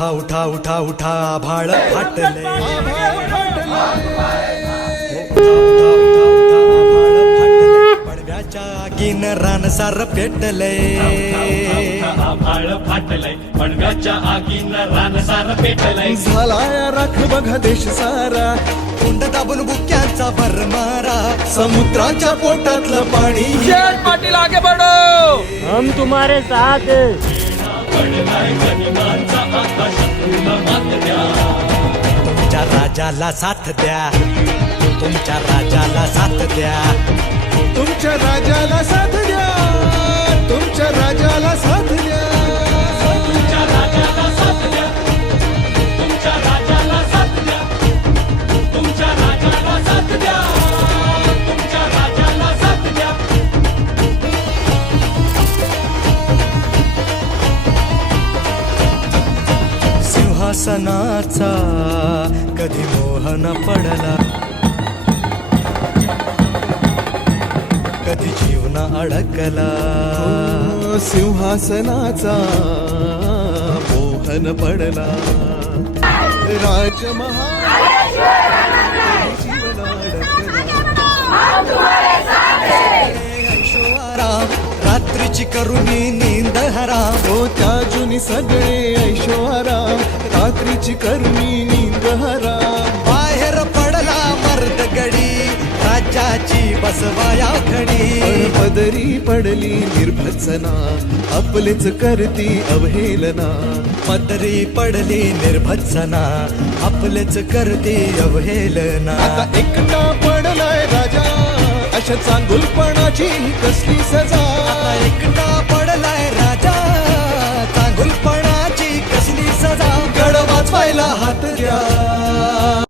उठा उठा उठा उठा आभाळ फाटले पडव्याच्या आगीनं रानसार पेटले आभाळ फाटलंय पडव्याच्या आगीनं रानसार पेटलंय झालाय राख बघा देश सारा कुंड दाबून बुक्यांचा भरमारा समुद्राच्या पोटातलं पाणी पाटील आगे बढ़ो, हम तुम्हारे साथ पडलाय गनिमांचा आकाश तुला मात द्या तुमच्या राजाला साथ द्या तुमच्या राजाला साथ द्या तुमच्या राजाला साथ द्या तुमच्या राजाला साथ द्या तुमच्या राजाला साथ द्या तुमच्या राजाला साथ द्या तुमच्या राजाला साथ द्या तुमच्या राजाला साथ द्या सिंहासनाचा कधी मोहन पडला कधी जीवन अडकला सिंहासनाचा मोहन पडला राजमहा ऐशोआराम रात्रीची करुणी नींद हराम हो त्या जुनी सगळे ऐशोआराम रात्रीची करुणी नींद हराम बाहेर पडला मर्द गडी राज्याची बसवाया खडी पदरी पडली निर्भत्सना आपलेच करती अवहेलना पदरी पडली निर्भत्सना आपलेच करते अवहेलना आता एकटा पडलाय राजा अशा चांगुलपणाची कसली सजा आता एकटा पडलाय राजा चांगुलपणाची कसली सजा गड वाचवायला हात द्या